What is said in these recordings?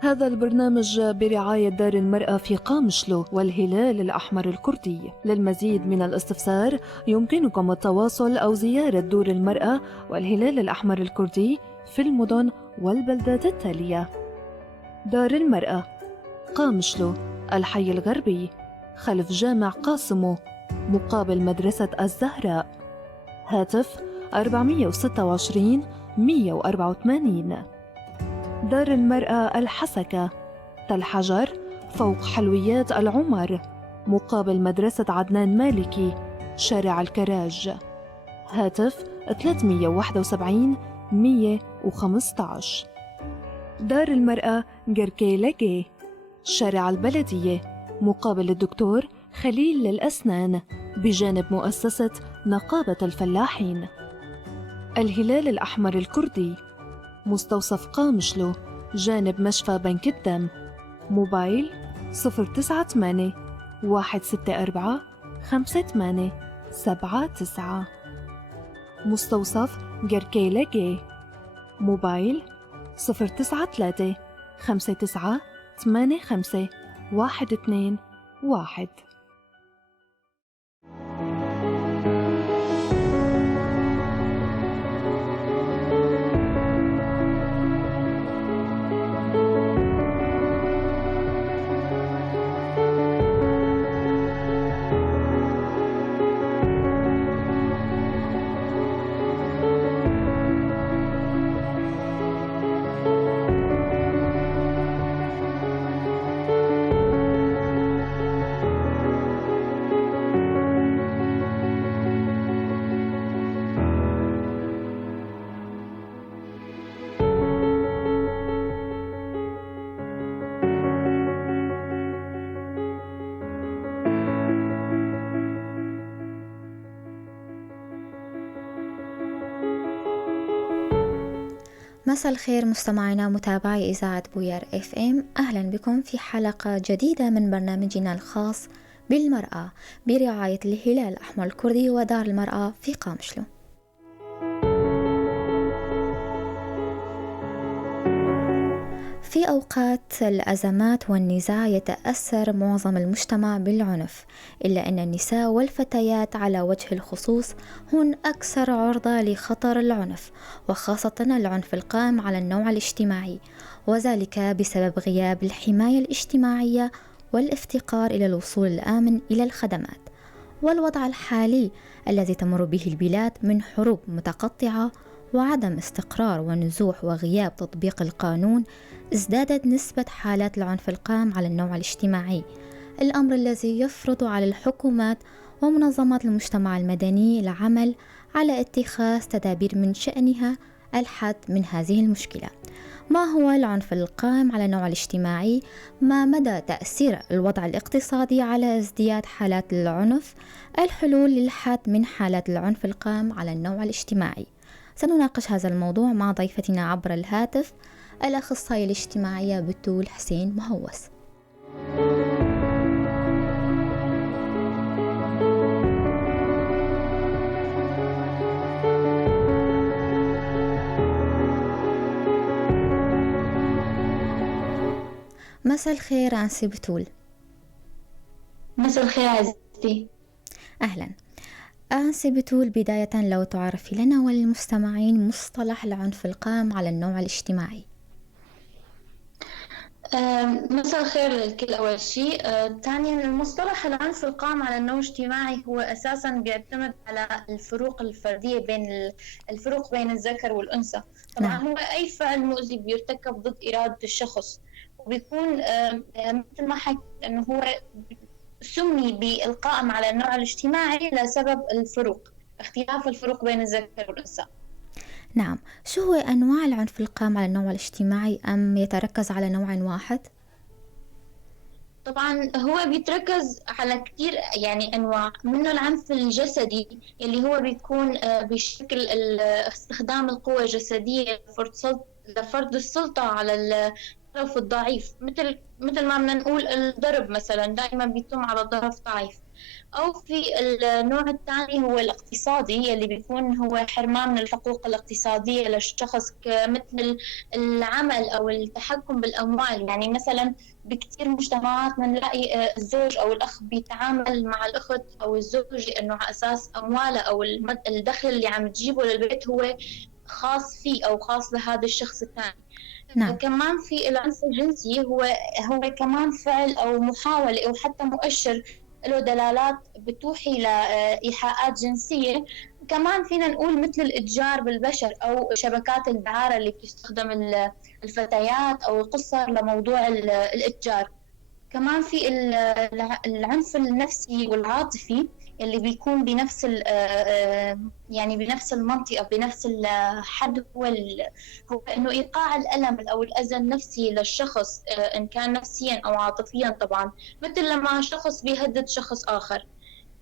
هذا البرنامج برعاية دار المرأة في قامشلو والهلال الأحمر الكردي. للمزيد من الاستفسار يمكنكم التواصل أو زيارة دور المرأة والهلال الأحمر الكردي في المدن والبلدات التالية: دار المرأة قامشلو، الحي الغربي، خلف جامع قاسمو، مقابل مدرسة الزهراء. هاتف 426 184. دار المرأة الحسكة، تل حجر، فوق حلويات العمر، مقابل مدرسة عدنان مالكي، شارع الكراج. هاتف 371 115. دار المرأة جركي لقي، شارع البلدية، مقابل الدكتور خليل للأسنان، بجانب مؤسسة نقابة الفلاحين. الهلال الأحمر الكردي، مستوصف قامشلو، جانب مشفى بنك الدم. موبايل 098 164 5879. مستوصف جركي لقي. موبايل 093 59 85 121. مساء الخير مستمعينا متابعي إذاعة بوير FM. أهلا بكم في حلقة جديدة من برنامجنا الخاص بالمرأة برعاية الهلال الأحمر الكردي ودار المرأة في قامشلو. في أوقات الأزمات والنزاع يتأثر معظم المجتمع بالعنف، إلا أن النساء والفتيات على وجه الخصوص هن أكثر عرضة لخطر العنف، وخاصة العنف القائم على النوع الاجتماعي، وذلك بسبب غياب الحماية الاجتماعية والافتقار إلى الوصول الآمن إلى الخدمات. والوضع الحالي الذي تمر به البلاد من حروب متقطعة وعدم استقرار ونزوح وغياب تطبيق القانون، ازدادت نسبة حالات العنف القائم على النوع الاجتماعي، الأمر الذي يفرض على الحكومات ومنظمات المجتمع المدني العمل على اتخاذ تدابير من شأنها الحد من هذه المشكلة. ما هو العنف القائم على النوع الاجتماعي؟ ما مدى تأثير الوضع الاقتصادي على ازدياد حالات العنف؟ الحلول للحد من حالات العنف القائم على النوع الاجتماعي. سنناقش هذا الموضوع مع ضيفتنا عبر الهاتف الأخصائية الاجتماعية بتول حسين مهوس. مساء الخير أنسي بتول. مساء الخير عزيزتي. أهلا أنسي بتول، بداية لو تعرفي لنا وللمستمعين مصطلح العنف القائم على النوع الاجتماعي. مساء الخير للكل. أول شيء ثانيا المصطلح العنف القائم على النوع الاجتماعي هو أساسا بيعتمد على الفروق الفردية بين الفروق بين الذكر والأنثى. طبعا هو أي فعل مؤذي بيرتكب ضد إرادة الشخص، وبيكون مثل ما حكيت أنه هو سمي بالقائم على النوع الاجتماعي لسبب الفروق، اختلاف الفروق بين الذكر والأنثى. نعم، شو هو أنواع العنف القائم على النوع الاجتماعي أم يتركز على نوع واحد؟ طبعا هو بيتركز على كتير أنواع، منه العنف الجسدي اللي هو بيكون بشكل استخدام القوة الجسدية لفرض السلطة على الطرف الضعيف، مثل ما بدنا نقول الضرب مثلا دائما بيتم على طرف ضعيف. أو في النوع الثاني هو الاقتصادي، يلي بيكون هو حرمان من الحقوق الاقتصادية للشخص، كمثل العمل أو التحكم بالأموال. يعني مثلا بكثير مجتمعات بنلاقي الزوج أو الأخ بيتعامل مع الأخت أو الزوج إنه على أساس أمواله أو الدخل اللي عم تجيبه للبيت هو خاص فيه أو خاص لهذا الشخص الثاني. نعم. كمان في العنف الجنسي، هو كمان فعل أو محاولة أو حتى مؤشر له دلالات بتوحي لإيحاءات جنسية. كمان فينا نقول مثل الإتجار بالبشر أو شبكات الدعارة اللي بتستخدم الفتيات أو القصر لموضوع الإتجار. كمان في العنف النفسي والعاطفي اللي بيكون بنفس يعني بنفس المنطقة بنفس الحد، هو إنه إيقاع الألم أو الأذى النفسي للشخص، إن كان نفسيا أو عاطفيا طبعا، مثل لما شخص بيهدد شخص آخر.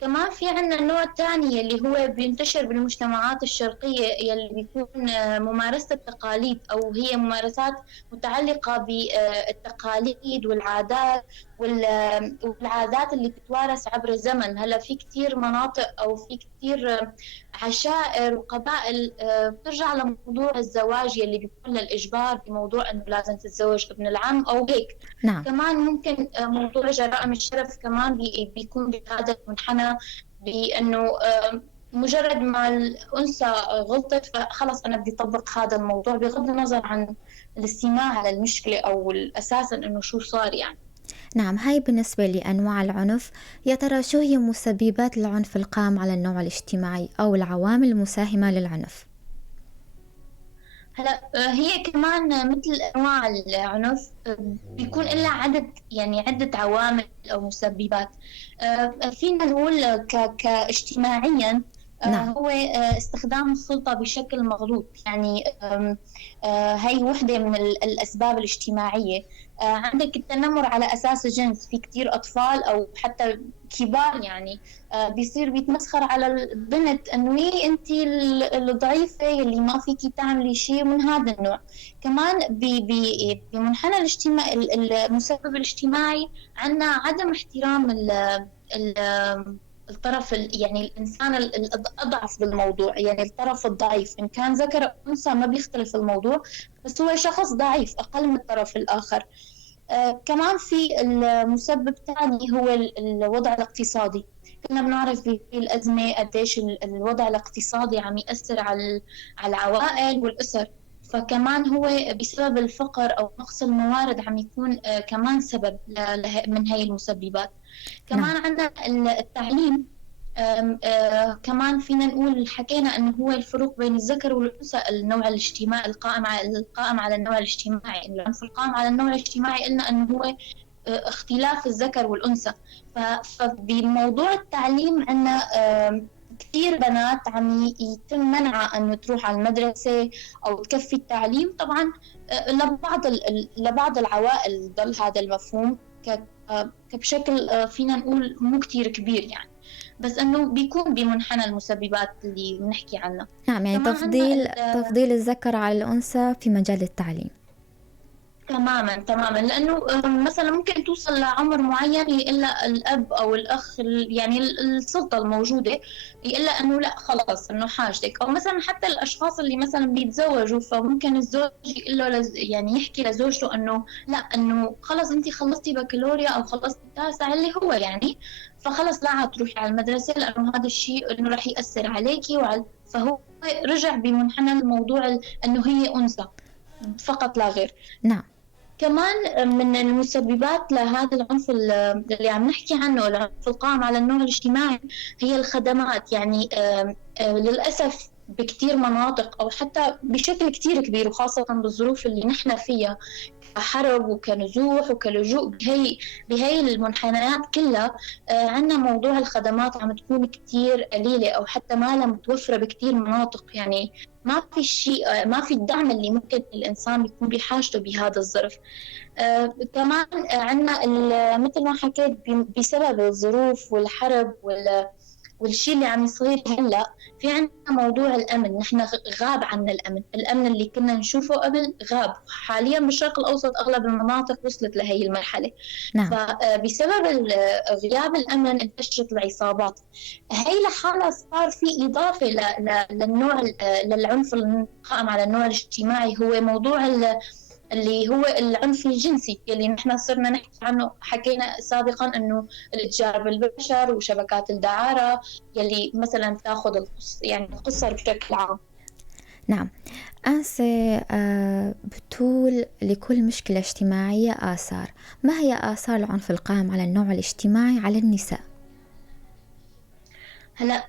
كمان في عنا النوع الثاني اللي هو بينتشر بالمجتمعات الشرقية، يلي بيكون ممارسة التقاليد، أو هي ممارسات متعلقة بالتقاليد والعادات والعادات اللي بتتوارث عبر الزمن. هلا في كتير مناطق أو في كتير عشائر وقبائل بترجع لموضوع الزواج يلي بيكون للإجبار، بموضوع إنه لازم تتزوج ابن العم أو هيك. نعم. كمان ممكن موضوع جرائم الشرف كمان بيكون بهذا المنحنى، بأنه مجرد ما الأنثى غلطت فخلص أنا بدي أطبق هذا الموضوع بغض النظر عن الاستماع على المشكلة أو أساسا إنه شو صار يعني. نعم، هاي بالنسبة لأنواع العنف. يا ترى شو هي مسببات العنف القائم على النوع الاجتماعي أو العوامل المساهمة للعنف؟ هلا هي كمان مثل انواع العنف بيكون لها عدة عوامل او مسببات. فينا نقول كاجتماعيا نعم. هو استخدام السلطة بشكل مغلوط. يعني هي وحدة من الأسباب الاجتماعية. عندك التنمر على أساس الجنس، في كتير أطفال أو حتى كبار يعني بيصير بيتمسخر على البنت انه هي انت الضعيفه اللي ما فيكي تعملي شيء من هذا النوع. كمان بمنحنى الاجتماع المسبب الاجتماعي عندنا عدم احترام الطرف يعني الإنسان الأضعف بالموضوع، يعني الطرف الضعيف إن كان ذكر أو أنثى ما بيختلف الموضوع، بس هو شخص ضعيف أقل من الطرف الآخر. كمان في المسبب الثاني هو الوضع الاقتصادي. كنا بنعرف في الأزمة قديش الوضع الاقتصادي عم يأثر على العوائل والأسر، فكمان هو بسبب الفقر أو نقص الموارد عم يكون كمان سبب من هاي المسببات. نعم. كمان عندنا التعليم. كمان فينا نقول حكينا أنه هو الفروق بين الذكر والأنثى، النوع الاجتماعي القائم على النوع الاجتماعي. العنف القائم على النوع الاجتماعي قلنا أنه هو اختلاف الذكر والأنثى. فبموضوع التعليم عندنا كثير بنات عم يتم منعها أنه تروح على المدرسة أو تكفي التعليم. طبعا لبعض العوائل ضل هذا المفهوم بشكل فينا نقول مو كتير كبير يعني، بس انه بيكون بمنحنى المسببات اللي بنحكي عنها. نعم، يعني تفضيل الذكر على الأنثى في مجال التعليم. تماما لانه مثلا ممكن توصل لعمر معين يقول الاب او الاخ يعني السلطه الموجوده يقول انه لا خلاص انه حاجتك، او مثلا حتى الاشخاص اللي مثلا بيتزوجوا فممكن الزوج يقول له يعني يحكي لزوجته انه لا انه خلص انت خلصتي بكالوريا او خلصتي التاسع اللي هو يعني، فخلص لا عاد تروحي على المدرسه لانه هذا الشيء انه راح ياثر عليكي فهو رجع بمنحنى الموضوع انه هي انثى فقط لا غير. نعم. كمان من المسببات لهذا العنف اللي عم نحكي عنه، العنف القائم على النوع الاجتماعي، هي الخدمات. يعني للأسف بكتير مناطق أو حتى بشكل كتير كبير، وخاصة بالظروف اللي نحن فيها كحرب وكنزوح وكلجوء، بهي المنحنيات كلها عندنا موضوع الخدمات عم تكون كتير قليلة أو حتى ما لها متوفرة بكتير مناطق. يعني ما في شيء، ما في الدعم اللي ممكن الإنسان يكون بحاجته بهذا الظرف. كمان عندنا مثل ما حكيت بسبب الظروف والحرب والشيء اللي عم يصير هلا، في عندنا موضوع الأمن. نحن غاب عنا الأمن اللي كنا نشوفه قبل غاب. حاليا بالشرق الأوسط أغلب المناطق وصلت لهي المرحلة. نعم. فبسبب غياب الأمن انتشرت العصابات. هي لحالها صار في إضافة للنوع للعنف القائم على النوع الاجتماعي، هو موضوع اللي هو العنف الجنسي اللي نحن صرنا نحكي عنه. حكينا سابقا انه الاتجار بالبشر وشبكات الدعارة يلي مثلا تاخذ يعني القصر بشكل عام. نعم. أنسة بتقول لكل مشكلة اجتماعية آثار. ما هي آثار العنف القائم على النوع الاجتماعي على النساء؟ هلا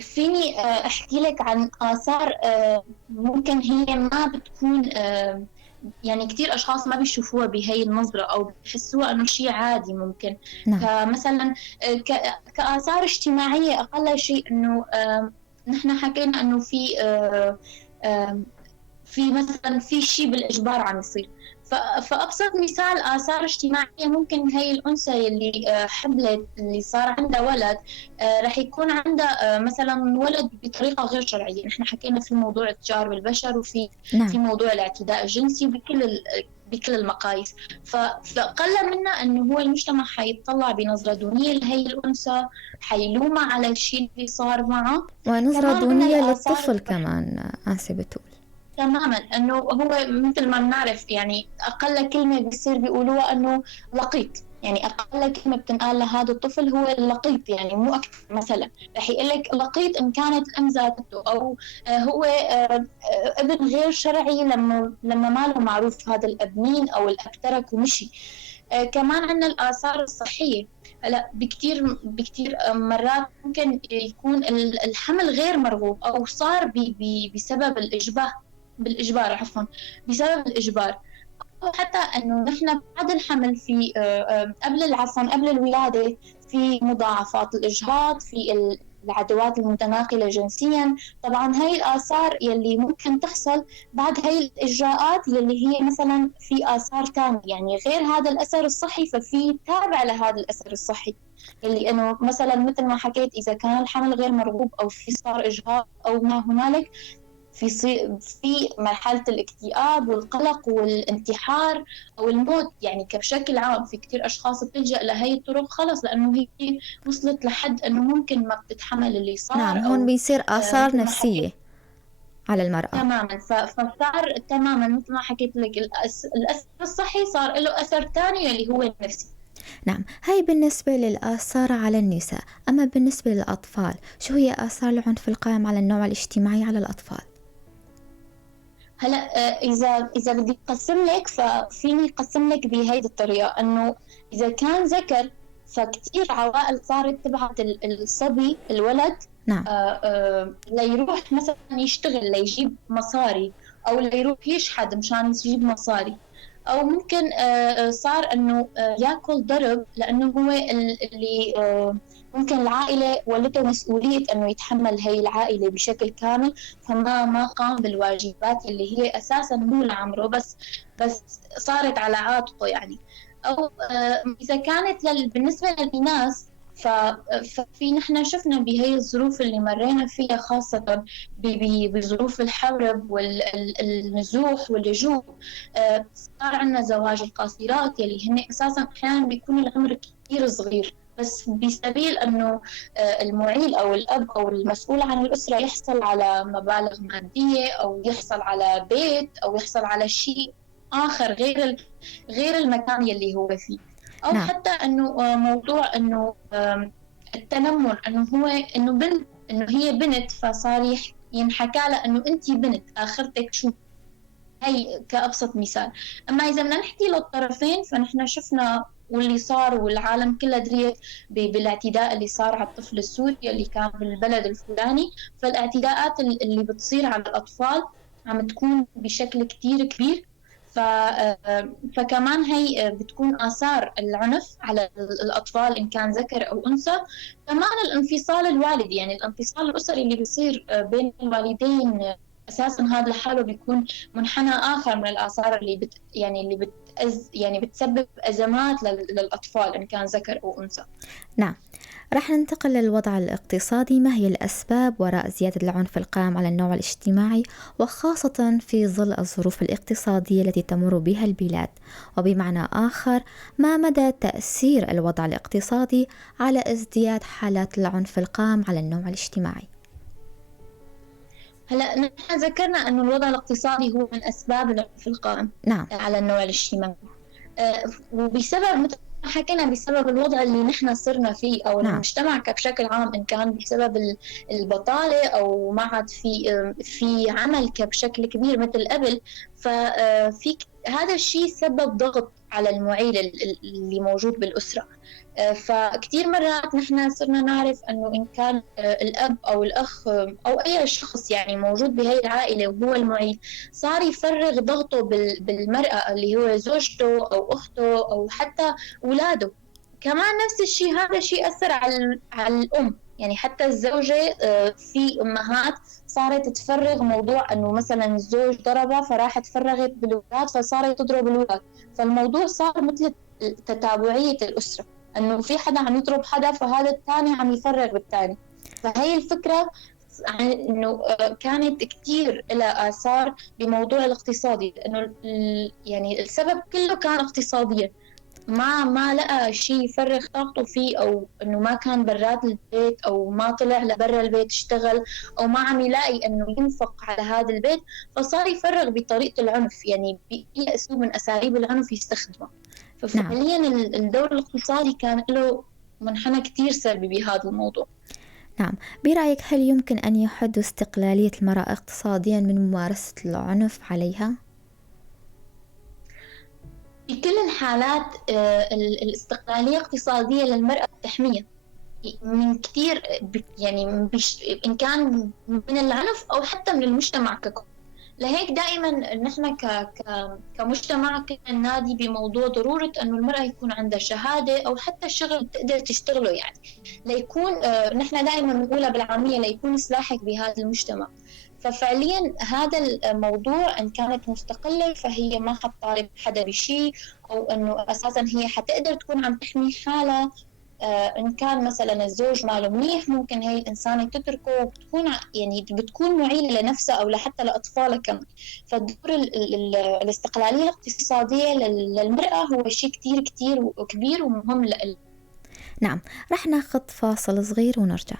فيني احكي لك عن آثار ممكن هي ما بتكون يعني كتير أشخاص ما بيشوفوها بهي النظرة أو بيحسوها إنه شيء عادي ممكن. نعم. كمثلا كآثار اجتماعية أقل شيء إنه نحن حكينا إنه في مثلا في شيء بالإجبار عم يصير. فأبسط مثال آثار اجتماعية ممكن هي الأنثى اللي حبلت اللي صار عندها ولد رح يكون عندها مثلا ولد بطريقة غير شرعية. نحن حكينا في موضوع التجار بالبشر وفي نعم. في موضوع الاعتداء الجنسي بكل المقاييس. فقل منا انه هو المجتمع حيطلع بنظرة دونية لهي الأنثى، حيلومها على الشيء اللي صار معه. ونظرة كمان دونية عندنا الآثار للطفل كمان أنسة بتقول. تماما انه هو مثل ما بنعرف يعني اقل كلمه بيصير بيقولوها انه لقيط. يعني اقل كلمه بتنقال لهذا الطفل هو اللقيط، يعني مو اكثر. مثلا رح يقول لك لقيط ان كانت الام زادته، او هو ابن غير شرعي لما ما له معروف هذا الاب مين، او الاب ترك ومشي. كمان عندنا الآثار الصحية. هلا بكتير مرات ممكن يكون الحمل غير مرغوب، أو صار بسبب بالإجبار عفوا، بسبب الإجبار، أو حتى أنه نحن بعد الحمل في قبل الولادة في مضاعفات الإجهاض، في العدوات المتناقلة جنسيا. طبعا هاي الآثار يلي ممكن تحصل بعد هاي الإجراءات يلي هي مثلا في آثار تانية، يعني غير هذا الأثر الصحي ففي تابع لهذا الأثر الصحي اللي أنه مثلا مثل ما حكيت إذا كان الحمل غير مرغوب أو في صار إجهاض أو ما هنالك، في مرحلة الاكتئاب والقلق والانتحار أو الموت. يعني بشكل عام في كتير أشخاص بتلجأ لهي الطرق خلص لأنه هي وصلت لحد أنه ممكن ما بتتحمل اللي صار. نعم، هون بيصير آثار نفسية على المرأة. تماما. فصار تماما مثل ما حكيت لك الأثر الصحي صار له أثر ثاني اللي هو النفسي. نعم، هاي بالنسبة للآثار على النساء. أما بالنسبة للأطفال، شو هي آثار العنف القائم على النوع الاجتماعي على الأطفال؟ هلا إذا بدي أقسم لك ففيني أقسم لك بهيدي الطريقة، إنه إذا كان ذكر فكتير عوائل صارت تبعت الصبي الولد نعم. ليروح مثلا يشتغل ليجيب مصاري، أو ليروح يشحد مشان يجيب مصاري، أو ممكن صار إنه ياكل ضرب لأنه هو اللي ممكن العائلة ولته مسؤولية إنه يتحمل هي العائلة بشكل كامل، فما قام بالواجبات اللي هي أساساً مو لعمره، بس صارت على عاتقه يعني. أو إذا كانت بالنسبة للناس ففي نحن شفنا بهي الظروف اللي مرينا فيها، خاصة بظروف الحرب والنزوح واللجوء، صار عندنا زواج القاصرات يلي هن أساساً أحياناً بيكون العمر كثير صغير، بس بسبيل أنه المعيل أو الأب أو المسؤول عن الأسرة يحصل على مبالغ مادية، أو يحصل على بيت، أو يحصل على شيء آخر غير المكان يلي هو فيه. أو نعم. حتى أنه موضوع أنه التنمر، أنه هو أنه بنت، أنه هي بنت فصار ينحكى لها أنه أنت بنت آخرتك شو. هي كأبسط مثال. أما إذا بدنا نحكي للطرفين فنحن شفنا واللي صار والعالم كلها دريت بالاعتداء اللي صار على الطفل السوري اللي كان بالبلد الفلاني. فالاعتداءات اللي بتصير على الأطفال عم تكون بشكل كتير كبير. فكمان هي بتكون آثار العنف على الأطفال إن كان ذكر أو أنثى. كمان الانفصال الوالدي، يعني الانفصال الأسري اللي بيصير بين الوالدين أساساً هذا لحاله بيكون منحنى آخر من الآثار اللي يعني بتسبب أزمات للأطفال إن كان ذكر أو أنثى. نعم. راح ننتقل للوضع الاقتصادي. ما هي الأسباب وراء زيادة العنف القائم على النوع الاجتماعي، وخاصة في ظل الظروف الاقتصادية التي تمر بها البلاد؟ وبمعنى آخر، ما مدى تأثير الوضع الاقتصادي على ازدياد حالات العنف القائم على النوع الاجتماعي؟ هلا نحن ذكرنا أنه الوضع الاقتصادي هو من أسباب العنف القائم نعم. على النوع الاجتماعي، وبسبب مثل ما حكينا بسبب الوضع اللي نحن صرنا فيه أو نعم. المجتمع بشكل عام، إن كان بسبب البطالة أو ما عاد في عمل بشكل كبير مثل قبل، ففي هذا الشيء سبب ضغط على المعيل اللي موجود بالأسرة. فكتير مرات نحن صرنا نعرف أنه إن كان الأب أو الأخ أو أي شخص يعني موجود بهاي العائلة وهو المعيل، صار يفرغ ضغطه بالمرأة اللي هو زوجته أو أخته أو حتى أولاده. كمان نفس الشيء، هذا الشيء أثر على الأم، يعني حتى الزوجة في أمهات صارت تفرغ موضوع أنه مثلا الزوج ضربها فراحت فرغت بالأولاد فصارت تضرب الأولاد، فالموضوع صار مثل تتابعية الأسرة، انه في حدا عم يضرب حدا فهذا الثاني عم يفرغ بالثاني. فهي الفكره انه كانت كثير لها اثار بموضوع الاقتصادي، لانه يعني السبب كله كان اقتصاديا، ما لقى شيء يفرغ طاقته فيه، او انه ما كان برات البيت او ما طلع لبرا البيت اشتغل، او ما عم يلاقي انه ينفق على هذا البيت، فصار يفرغ بطريقه العنف، يعني بأي اسلوب من اساليب العنف يستخدمه. نعم. ففعليا الدور الاقتصادي كان له منحنى كتير سلبي بهذا الموضوع. نعم. برأيك هل يمكن أن يحد استقلالية المرأة اقتصاديا من ممارسة العنف عليها؟ في كل الحالات الاستقلالية الاقتصادية للمرأة تحميها من كتير، يعني إن كان من العنف أو حتى من المجتمع ككل. لهيك دائما نحن كمجتمع كنا ننادي بموضوع ضرورة أنه المرأة يكون عندها شهادة أو حتى الشغل تقدر تشتغله، يعني ليكون نحن دائما نقولها بالعامية ليكون سلاحك بهذا المجتمع. ففعليا هذا الموضوع إن كانت مستقلة فهي ما حتطالب حدا بشيء، أو أنه أساسا هي حتقدر تكون عم تحمي حالها. إن كان مثلا الزوج ماله منيح ممكن هي الإنسانة تتركه، وبتكون يعني بتكون معيلة لنفسها أو لحتى لأطفالها كمان. فالدور الاستقلالية الاقتصادية للمرأة هو شيء كتير كتير كبير ومهم لها. نعم. رح ناخذ فاصل صغير ونرجع.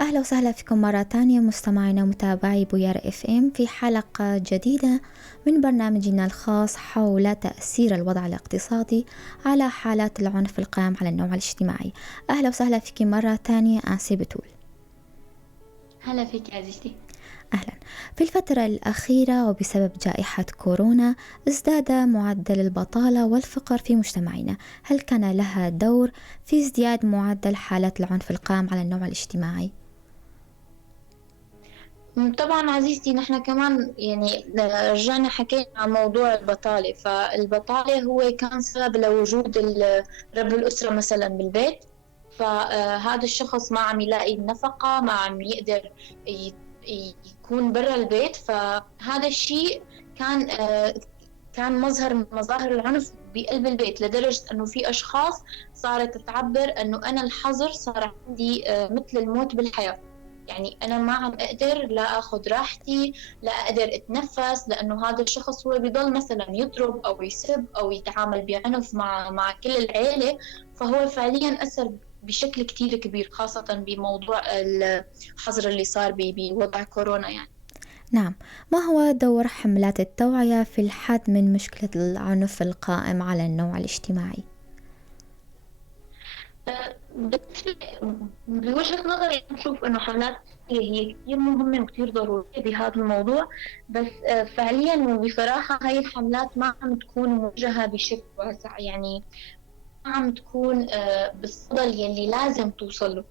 أهلا وسهلا فيكم مرة تانية مستمعينا متابعي بويار اف ام في حلقة جديدة من برنامجنا الخاص حول تأثير الوضع الاقتصادي على حالات العنف القائم على النوع الاجتماعي. أهلا وسهلا فيك مرة تانية آسي بتول. هلا فيك عزيزتي. أهلا. في الفترة الأخيرة وبسبب جائحة كورونا ازداد معدل البطالة والفقر في مجتمعنا، هل كان لها دور في ازدياد معدل حالات العنف القائم على النوع الاجتماعي؟ طبعا عزيزتي، نحن كمان يعني رجعنا حكينا عن موضوع البطالة، فالبطالة هو كان سبب لوجود رب الأسرة مثلا بالبيت، فهذا الشخص ما عم يلاقي النفقة، ما عم يقدر يكون برا البيت، فهذا الشيء كان مظهر من مظاهر العنف بقلب البيت، لدرجة أنه في أشخاص صارت تعبر أنه أنا الحظر صار عندي مثل الموت بالحياة، يعني أنا ما عم أقدر لا أخذ راحتي، لا أقدر أتنفس، لأنه هذا الشخص هو بيضل مثلا يضرب أو يسب أو يتعامل بعنف مع كل العيلة. فهو فعليا أثر بشكل كتير كبير، خاصة بموضوع الحظر اللي صار بوضع كورونا يعني. نعم. ما هو دور حملات التوعية في الحد من مشكلة العنف القائم على النوع الاجتماعي؟ بوجهة نظري نشوف إنه حملات هي كتير مهمة وكتير ضرورية بهذا الموضوع، بس فعليا وبصراحة هاي الحملات ما عم تكون موجهة بشكل واسع، يعني ما عم تكون بالصدى يلي لازم توصل له،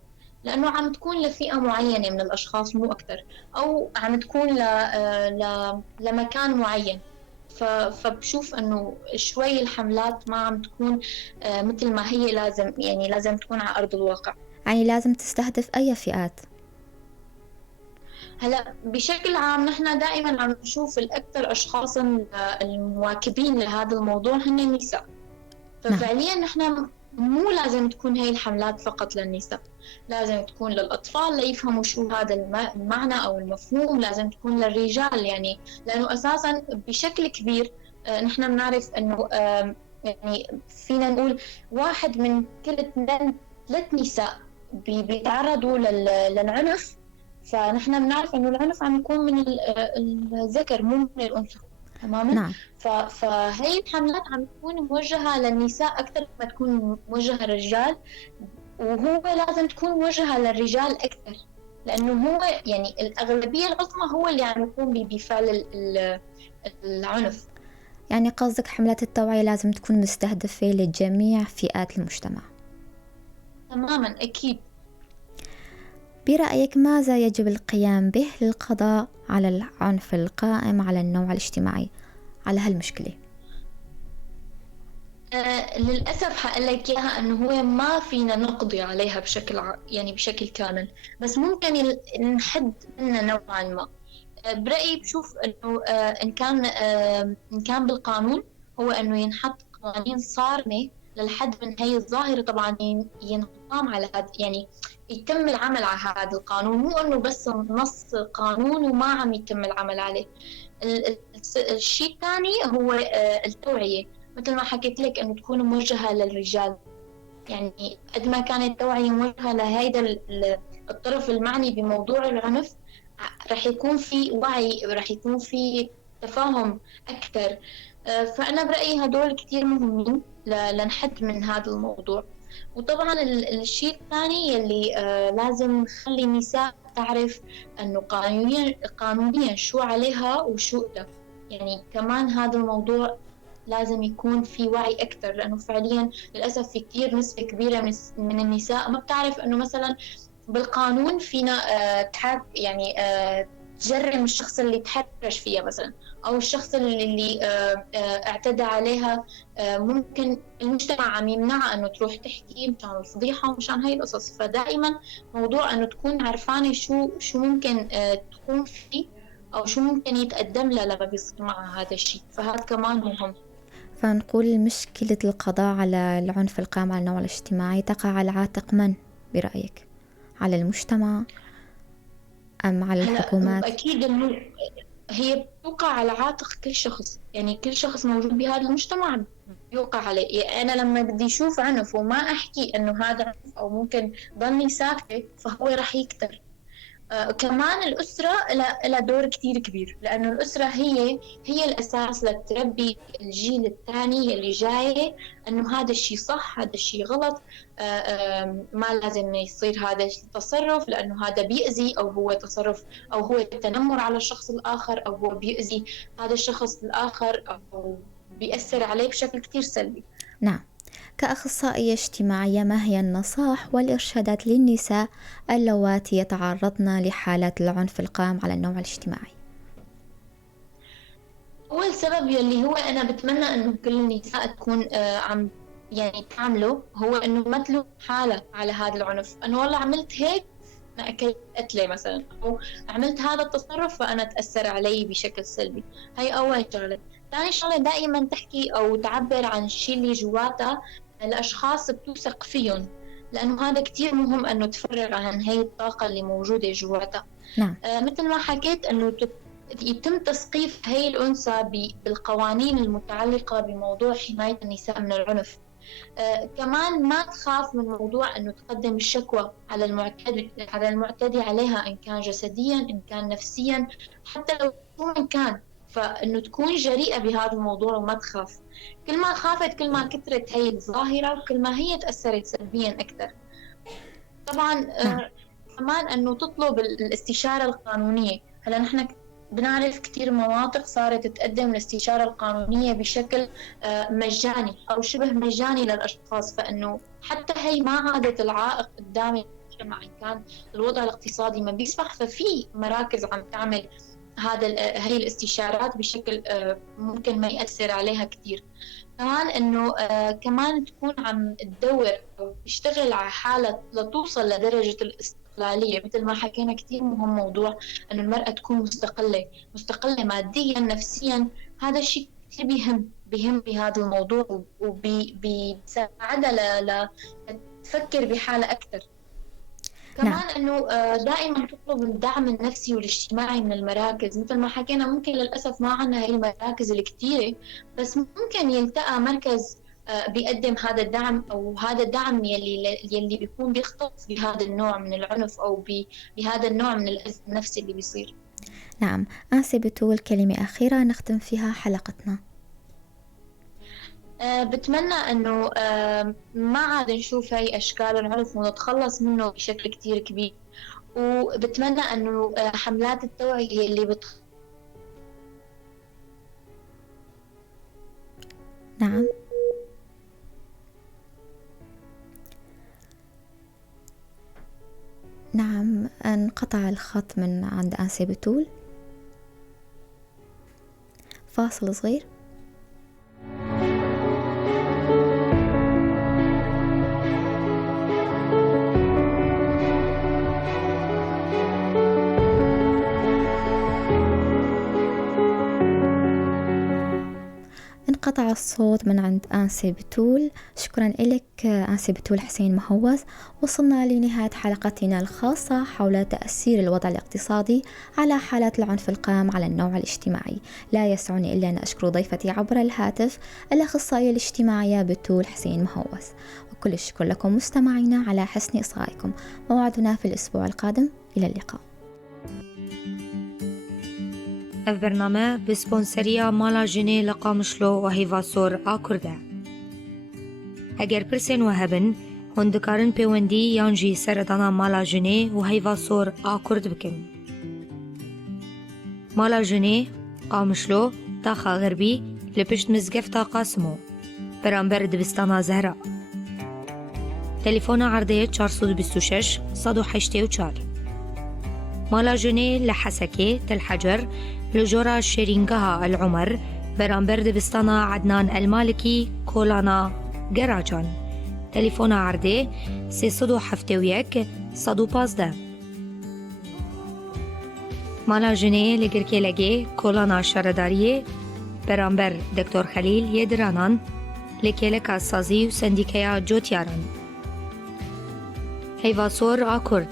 لأنه عم تكون لفئة معينة من الأشخاص مو أكتر، أو عم تكون لمكان معين. فبشوف إنه شوي الحملات ما عم تكون مثل ما هي لازم، يعني لازم تكون على أرض الواقع. يعني لازم تستهدف أي فئات؟ هلا بشكل عام نحن دائما عم نشوف الأكثر أشخاص المواكبين لهذا الموضوع هن النساء، نعم. ففعليا نحن مو لازم تكون هاي الحملات فقط للنساء، لازم تكون للأطفال ليفهموا شو هذا المعنى أو المفهوم، لازم تكون للرجال، يعني لأنه أساسا بشكل كبير نحن بنعرف أنه يعني فينا نقول واحد من كل 3 نساء بيتعرضوا للعنف، فنحن بنعرف انه العنف عم يكون من الذكر مو من الانثى تماما. نعم. فهي الحملات عم تكون موجهه للنساء اكثر ما تكون موجهه للرجال، وهو لازم تكون موجهه للرجال اكثر، لانه هو يعني الاغلبيه العظمى هو اللي عم يقوم بفعل العنف. يعني قصدك حملات التوعية لازم تكون مستهدفة لجميع فئات المجتمع؟ تماما اكيد. برأيك ماذا يجب القيام به للقضاء على العنف القائم على النوع الاجتماعي، على هالمشكلة؟ للأسف حقلك إياها أنه هو ما فينا نقضي عليها يعني بشكل كامل، بس ممكن نحد منها نوعا ما. برأيي بشوف أنه إن كان بالقانون هو أنه ينحط قوانين صارمة للحد من هي الظاهرة، طبعا ينقام على هذا، يعني يتم العمل على هذا القانون، مو أنه بس نص قانون وما عم يتم العمل عليه. الشيء الثاني هو التوعية، مثل ما حكيت لك أنه تكون موجهة للرجال، يعني قد ما كانت التوعية موجهة لهذا الطرف المعني بموضوع العنف رح يكون في وعي، رح يكون في تفاهم أكثر. فأنا برأيي هدول كتير مهمين لنحد من هذا الموضوع. وطبعا الشيء الثاني يلي لازم نخلي النساء تعرف أنه قانونيا شو عليها وشو لا، يعني كمان هذا الموضوع لازم يكون في وعي أكثر، لأنه فعليا للأسف في كتير نسبة كبيرة من النساء ما بتعرف أنه مثلا بالقانون فينا يعني تجرم الشخص اللي تحرش فيها مثلا، أو الشخص اللي اعتدى عليها، ممكن المجتمع عم يمنعها أنه تروح تحكي مشان الفضيحة ومشان هاي القصص. فدائما موضوع أنه تكون عرفانة شو ممكن تقوم فيه أو شو ممكن يتقدم لها لما بيصير معها هذا الشيء، فهذا كمان مهم. فنقول مشكلة القضاء على العنف القائم على النوع الاجتماعي تقع على عاتق من برأيك؟ على المجتمع أم على الحكومات؟ أكيد هي بتوقع على عاتق كل شخص، يعني كل شخص موجود بهذا المجتمع بيوقع عليه. يعني أنا لما بدي أشوف عنف وما أحكي إنه هذا عنف أو ممكن ضلني ساكتة، فهو رح يكتر. كمان الأسرة لها دور كتير كبير، لأنه الأسرة هي الأساس لتربي الجيل الثاني اللي جاي أنه هذا الشيء صح، هذا الشيء غلط، ما لازم يصير هذا التصرف لأنه هذا بيأذي، أو هو تصرف، أو هو تنمر على الشخص الآخر، أو هو بيأذي هذا الشخص الآخر، أو بيأثر عليه بشكل كتير سلبي. نعم. كأخصائية اجتماعية، ما هي النصائح والإرشادات للنساء اللواتي يتعرضن لحالات العنف القائم على النوع الاجتماعي؟ أول سبب يلي هو أنا بتمنى إنه كل النساء تكون عم يعني تعمله، هو إنه ما تلوم حالها على هذا العنف، إنه والله عملت هيك أنا أكلت قتلة مثلا، أو عملت هذا التصرف فأنا تأثر علي بشكل سلبي. هاي أول شغلة. ثاني شغلة دائما تحكي أو تعبر عن الشيء اللي جواتها الأشخاص بتوثق فيهم، لأنه هذا كتير مهم إنه تفرغ عن هاي الطاقة اللي موجودة جواتها. نعم. مثل ما حكيت إنه يتم تثقيف هاي الأنثى بالقوانين المتعلقة بموضوع حماية النساء من العنف. كمان ما تخاف من موضوع أنه تقدم الشكوى على المعتدي عليها، إن كان جسديا إن كان نفسيا، حتى لو شو كان، فإنه تكون جريئة بهذا الموضوع وما تخاف. كل ما خافت كل ما كثرت هي الظاهرة وكل ما هي تأثرت سلبيا أكثر. طبعا نعم. كمان انه تطلب الاستشارة القانونية. هلا نحن بنعرف كثير مناطق صارت تقدم الاستشارة القانونية بشكل مجاني أو شبه مجاني للأشخاص، فإنه حتى هي ما عادت العائق قدام المجتمع إن كان الوضع الاقتصادي ما بيسمح، ففي مراكز عم تعمل هي الاستشارات بشكل ممكن ما يأثر عليها كثير. كمان إنه كمان تكون عم تدور أو تشتغل على حالة لتوصل لدرجة الاستقلالية. مثل ما حكينا كثير مهم موضوع إنه المرأة تكون مستقلة ماديا نفسيا. هذا الشيء كثير بيهم بهذا الموضوع، وبيساعدها تفكر بحالة أكثر. كمان نعم. إنه دائما تطلب الدعم النفسي والاجتماعي من المراكز. مثل ما حكينا ممكن للأسف ما عندنا هاي المراكز الكثيرة، بس ممكن يلتقى مركز بيقدم هذا الدعم، أو هذا الدعم يلي بيكون بيختص بهذا النوع من العنف أو بهذا النوع من الأذى النفسي اللي بيصير. نعم. آنسة بتول كلمة أخيرة نختم فيها حلقتنا. بتمنى أنه ما عاد نشوف هاي أشكال العنف ونتخلص منه بشكل كتير كبير. وبتمنى أنه حملات التوعية اللي نعم. نعم، انقطع الخط من عند آنسة بتول. فاصل صغير. انقطع الصوت من عند آنسة بتول. شكرا لك آنسة بتول حسين مهوز. وصلنا لنهاية حلقتنا الخاصة حول تأثير الوضع الاقتصادي على حالات العنف القائم على النوع الاجتماعي. لا يسعني إلا أن أشكر ضيفتي عبر الهاتف الأخصائية الاجتماعية بتول حسين مهوز. وكل الشكر لكم مستمعينا على حسن إصغائكم. موعدنا في الأسبوع القادم. إلى اللقاء. البرنامج بسپانسریا مالا جنی لقامشلو و هیواسور آکرده. اگر پرسن و هبن هندکارن پیوندی یانجی سردانا مالا جنی و هیواسور آکرد بکن. مالا جنی قامشلو تاخا غربی لپشت مزگفتا قاسمو برانبر دبستانا زهرا. تليفون عرضية 426 184. مالا جنی لحسكي تل حجر لجورا شيرينغها العمر برانبر دبستانا عدنان المالكي كولانا جراجان. تليفون عرضي 371 115. مالا جني لگركي لگي كولانا شرداريه برانبر دكتور خليل يدرانان لكيلكا سازي و سنديكيا جوتياران. هيفاسور آكورد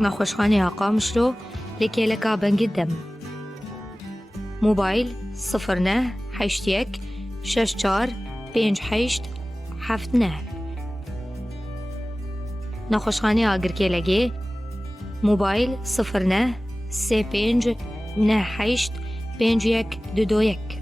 نخوشخاني قامشلو لكيلكا بنقدم. موبايل 09 حيشتيك 64 58 79. نخوشخاني آگركي لگي موبايل 09 35 98 51 22.